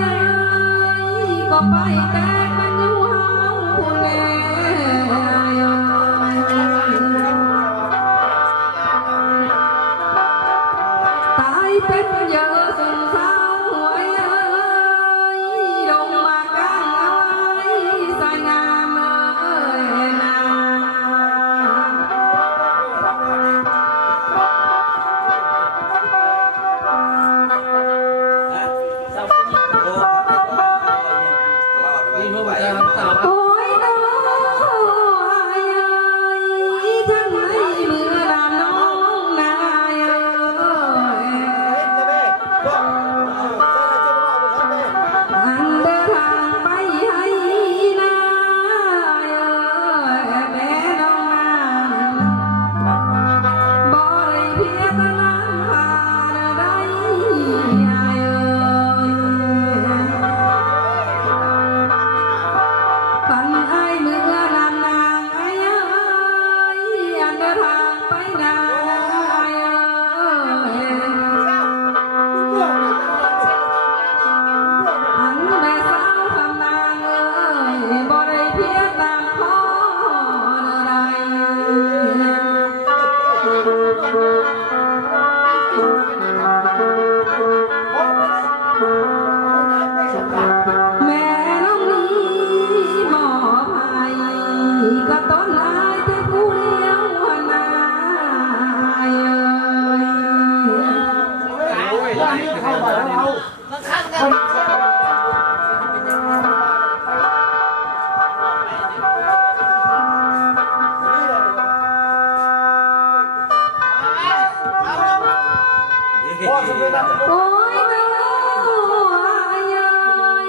ย โอ้ยน้องยาย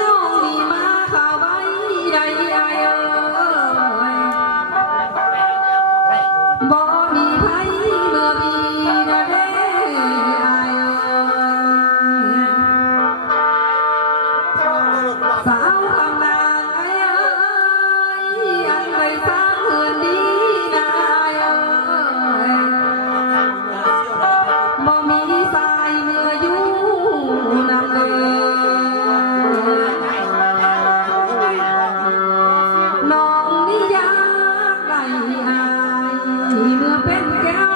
น้องมีมาข่าวใบใดบ่มีไผเมื่อมีนะเด้สาวคำนางยังไปสร้างเรือนดีนะบ่มีสายเมื่ออยู่นำเดิน้องนี่อยากได้อายเมื่อเป็นแก้ว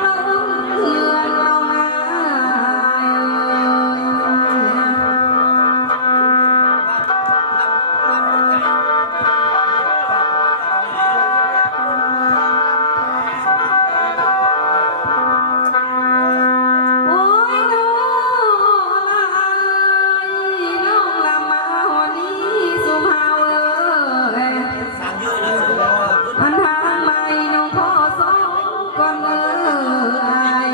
เพื่อนเราหาโอ้ยน้องลายน้องละมาหอนี้สุภาเอ้ยอันทางใหม่น้องขอสองก่อนอาย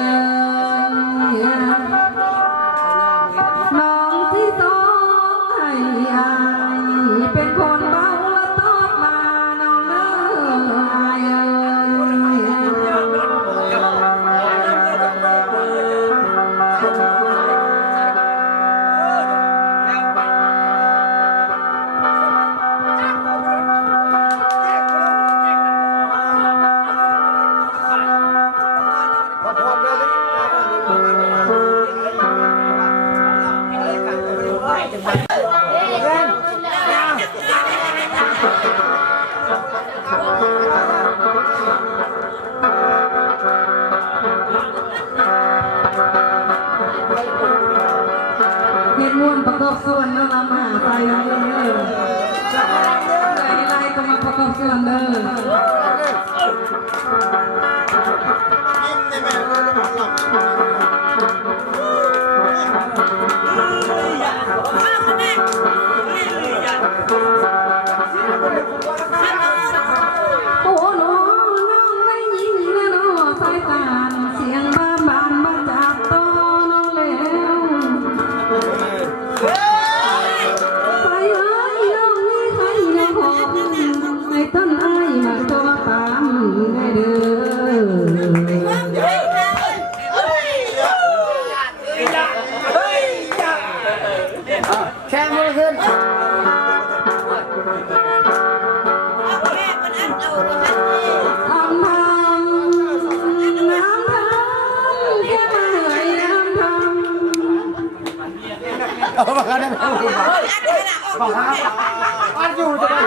น้องที่ต้องให้อายเป็นคนเบาและตอบมาน้องอายเฮ็ดม่วนประกอบส่วนแล้วเรามาหาไปไหนก็มาประกอบส่วนเด้อโอ้น้องไม่ยินนะน้องสายตาเสียงบ้านมาจากต้นน้องแล้วไปเอ้ยน้องนี่ใครยังหอบให้ต้นอ้ายมาตัวตามได้เด้อแค่มือขึ้นทำน้ำแค่มาเหนื่อยน้ำทเอามากันได้ไหมบอกฮะอันอยู่จะได้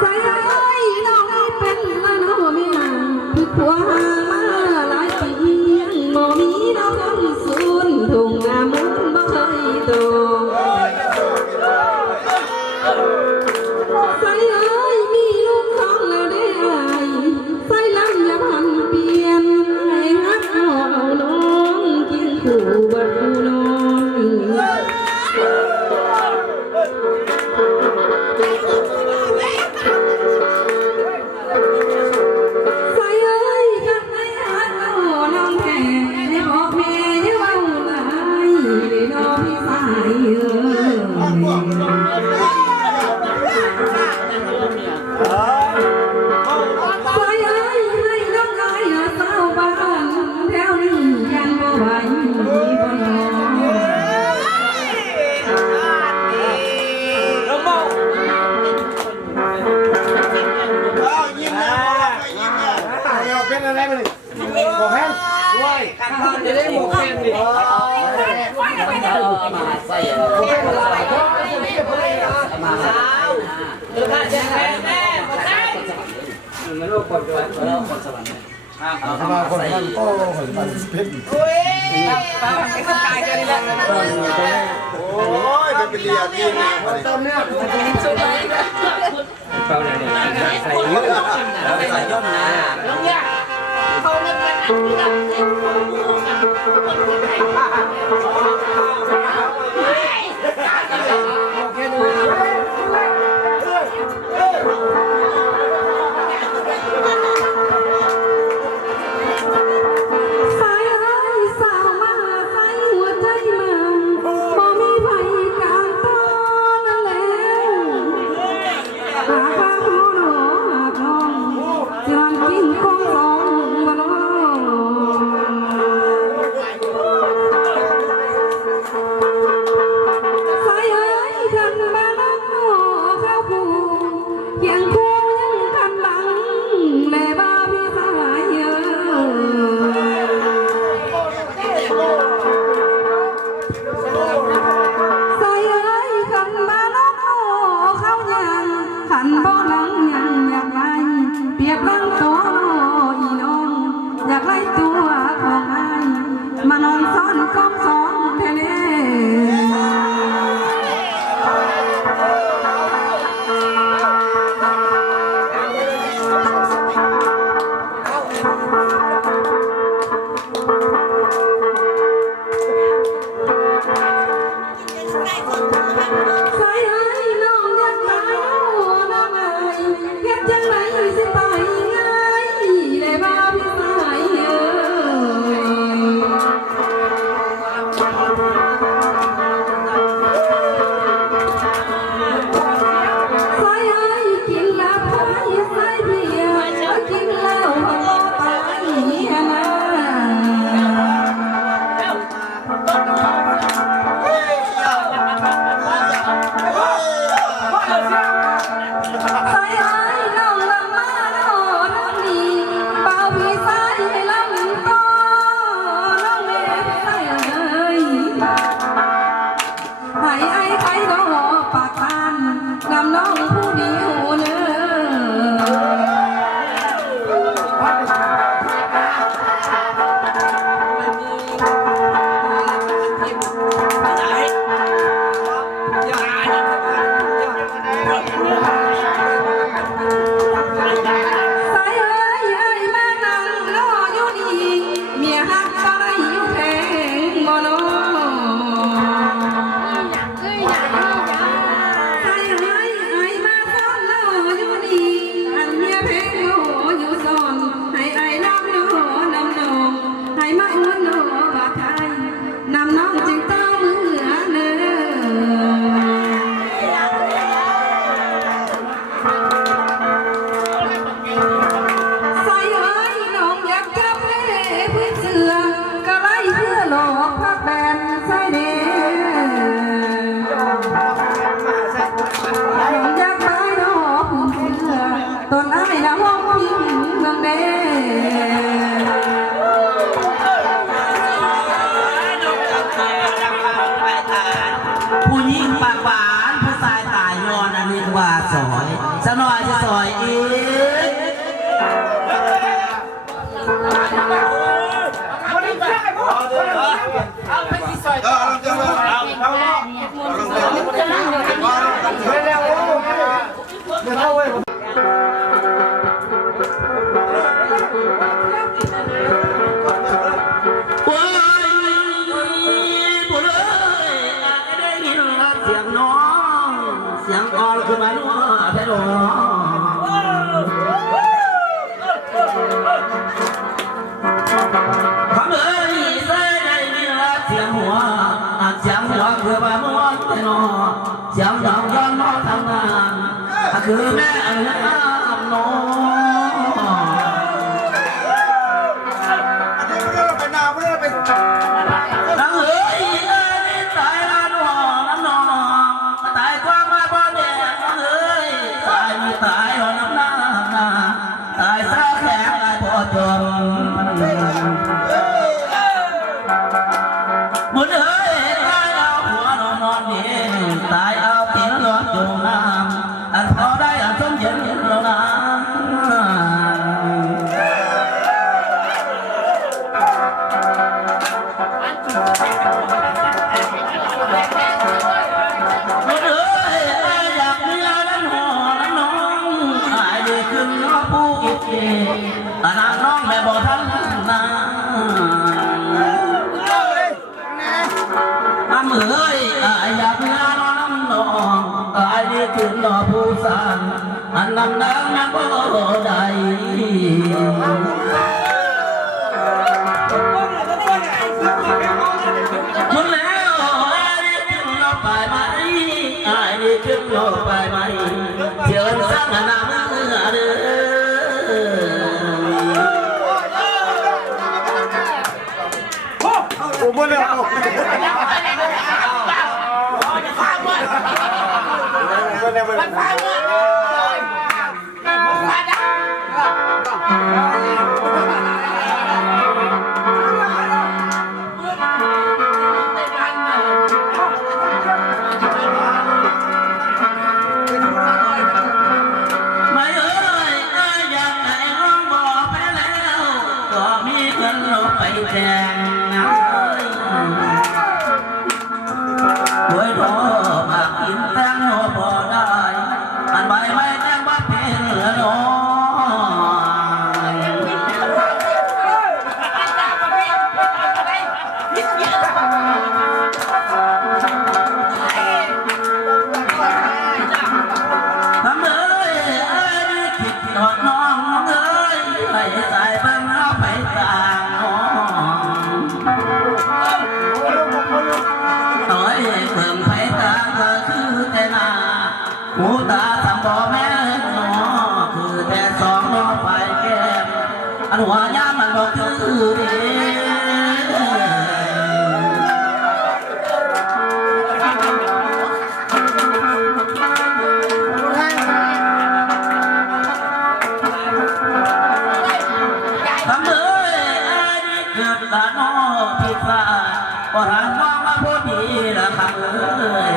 ใส่เอ้ยน้องนี่เป็นละน้องมีหนังคือผัวหามาหลายปียังบ่มีน้องคนสูนทุ่งนามุนบ่เคยโตใส่เอ้ยมีลูกท้องแล้วได้อายใส่ลำอย่าพันเปลี่ยนให้ฮักเอาน้องกินคู่บัดคู่น้องใส่เอ้ยกันให้ฮักเอาน้องแท้ให้บอกแม่อย่าเว้าหลายได้น้องพี่สายเอ้ยใส่เอ้ยให้น้องอายสาวบ้านแถวนี้ยังบ่ไหวบ่น้องเป็นอะไรมาเลยบอกแห้งด้วยจะได้หมกแห้งดิมาใส่มาเออน่าจะแพ้แน่มาใส่มันโลกคนสวรรค์คนสวรรค์มาคนนั้นโอ้คนมันพิษโอ้ยป้าไปขายกันนี่แหละโอ้ยเป็นเรียนที่นี่เติมเนี่ยมันจะช่วยได้เปล่าเนี่ยใส่เยอะใส่ย่อมนะน้องเนี่ยเขาเล่นกันที่เราเล่นของมือกันคนคนไทยโอเคดู โอ้ยผู้เลยได้ยินเสียงน้องเสียงอ่อนคือมานัวแท้หรอคำเอ้ยใส่ได้ยินเสียงหัวคือมาม้วนแท้หรอเสียงดอกย้อนมอทำงานคือแม่น้องน้ำเอ้ยตายละน้องน้ำนองตายความมาบ่แดงน้ำเอ้ยตายไม่ตายหรอน้ำหน้าตายซาแข็งตายพอจมบุญเอ้ยตายเอาหัวนอนเย็นตายเอาตีนรถจมน้ำอันพอได้อันสมเย็นแล้วนะตาหน้าน้องแม่บอกท่านนาน้ำเอ้ยอยากงานน้ำนองอายดีขึ้นนอผู้สานอันนำน้ำมันบ่ได้มึงแล้วอายดีขึ้นนอไปไหมอายดีขึ้นนอไปไหมเชิญสักน้ำเมื่อเด้อ บ่แล้วมันพาหมดเลยมันพาดัไม่เอ้ยอย่างไหนร้องบอกไปแล้วก็มีเงินเราไปแจงด้วยโทมากินแตงโมพอได้อันใบไม่แตงว่าเป็นเหลือน้อยทำเอ้ยคิดหอดน้องเอ้ยให้สายบังเอาไปต่างน้องต่อยเพิ่งไปต่างก็คือแต่หน้าหูตาทำบ่แม่นอคือแต่สองนอไปแก้มอันหัวยามมันบอกคือดีทำเอ้ยเกิดตาโนผิดพลาดก็หันมองมาพูดดีละคำเอ้ย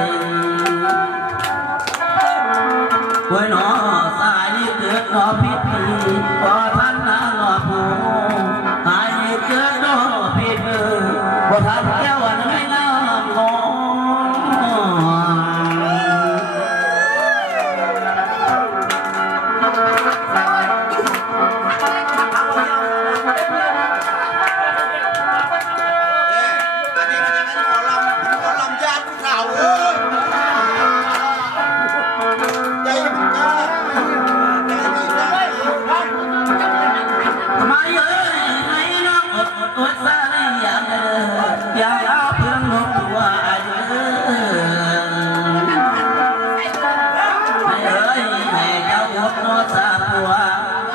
ป่วยหนอสายนี่เกิดหนอผิดพีก็ท่านนาหนอผู้หายนี่เกิดหนอผิดมือก็ท่านแก้ววันไม่งามงอ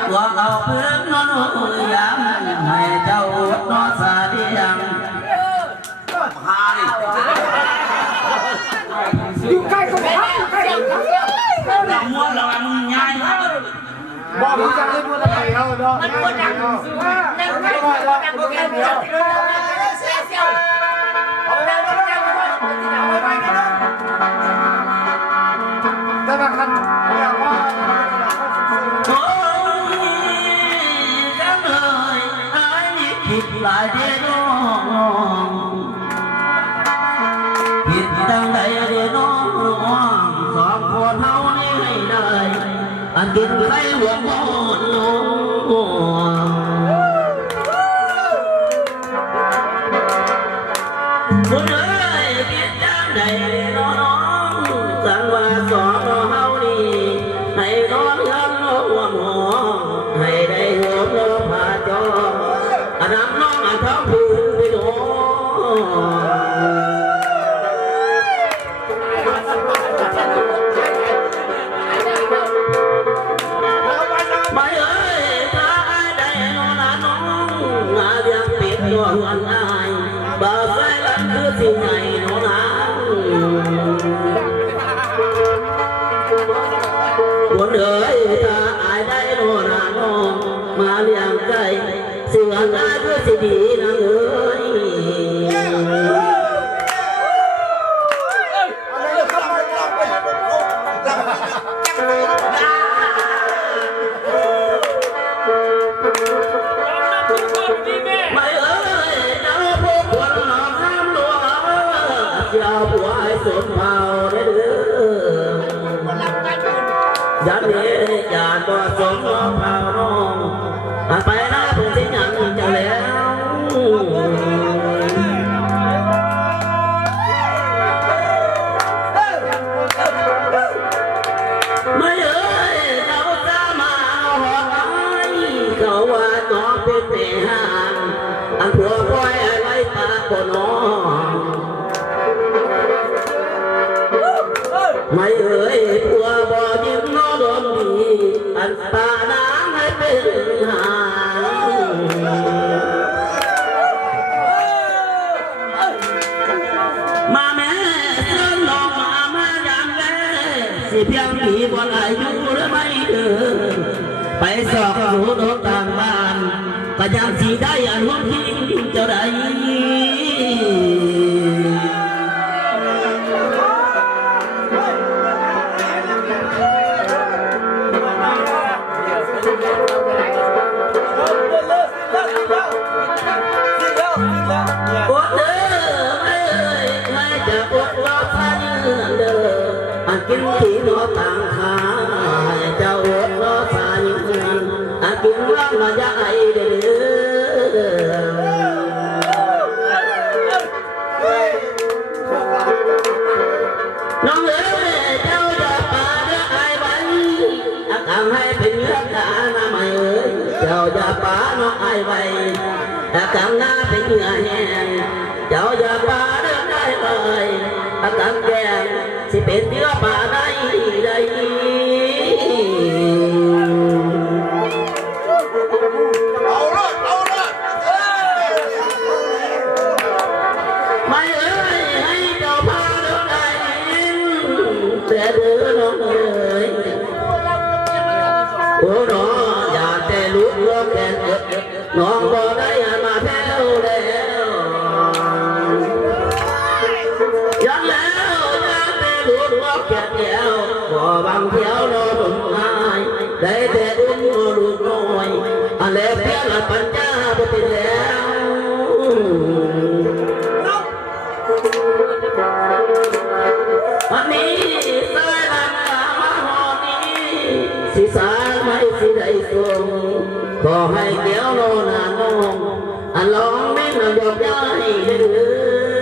ตัวเอาเพื่อนนอนยังให้เจ้านอนสาเดียงหายอยู่ใกล้กับเขาอยู่ใกล้กับเขาเราม้วนเรามึงง่ายมากบอกมึงจะได้ม้วนอะไรเขาเนาะมันม้วนดังนั่งใกล้แล้วนั่งใกล้เดียวเสียวเอาไปได้มาคันผิดหลายเด้อน้องผิดตั้งใดเด้อน้องสองคนเฮานี่ให้ได้อันกินไข่หัวหมดลง ตัวเงินอายบ่าวใส่ลันคือสิ่งใหญ่หนอนางคนเอ๋ยถ้าอายได้โนนาน้องมาเลี้ยงไก่สิ่งอันนั้นคือสิ่งดีนางเอ๋ยไม่เอ๋ยเจ้าพวกคนหลอกห้ามลวงเจ้าผัวให้สมเผาได้เด้อยันนี้อย่าตัวสมน้องเผาน้องไปนะผมสิยังจะแล้วไม่เอ๋ยเขาจะมาเอาหอกไอ้เขาว่าน้องเป็นแม่ห่างอันผัวปล่อยอะไรตาบ่น้องไม่เอ่ยผัวบ่ยิ้มน้อโดนดีอันตาน้ำให้เป็นหางมาแม่เชิญน้องมาอย่างแรกสิเพียงผีบ่ไหลอยู่หรือไม่เด้อไปสอกหูโดนต่างบ้านก็ยังสิได้อันหวงทิ้งเจ้าใดอดเด้อไม่เอ่ยไม่จะอดรอพายืนเด้ออันกินขี้นอต่างขาเจ้าอดรอพายืนอันกินร้องมาใหญ่เด้อน้องเอ๋ยเจ้าจะป่าเด้อไอ้ไว้อาการให้เป็นเนื้อขาหน้าไม่เอ๋ยเจ้าจะป่าน้องไอ้ไว้อาการหน้าเป็นเนื้อแห้งเจ้าจะป่าเด้อได้เลยอาการแก่สิเป็นเนื้อป่าได้ได้ไม่เอ้ยให้เจ้าพาเด้อได้แต่เด้อน้องเอ๋ยโอ้น้องอย่าแต่ลุกล้อแขนน้องบ่ได้มาแพ้วแล้วยันแล้วอย่าแต่ลุกล้อแขนแล้วบ่บางเที่ยวน้องดุมหายได้แต่อุ้มลูกน้อยอันแล้วเพียงละปัญญาบ่เป็นแล้ววันนี้สายลำลามาหอนี้สิสาไม่สิได้ส่งขอให้เกี่ยวโนนาน้องอันลองไม่นำยกย้ายเด้อ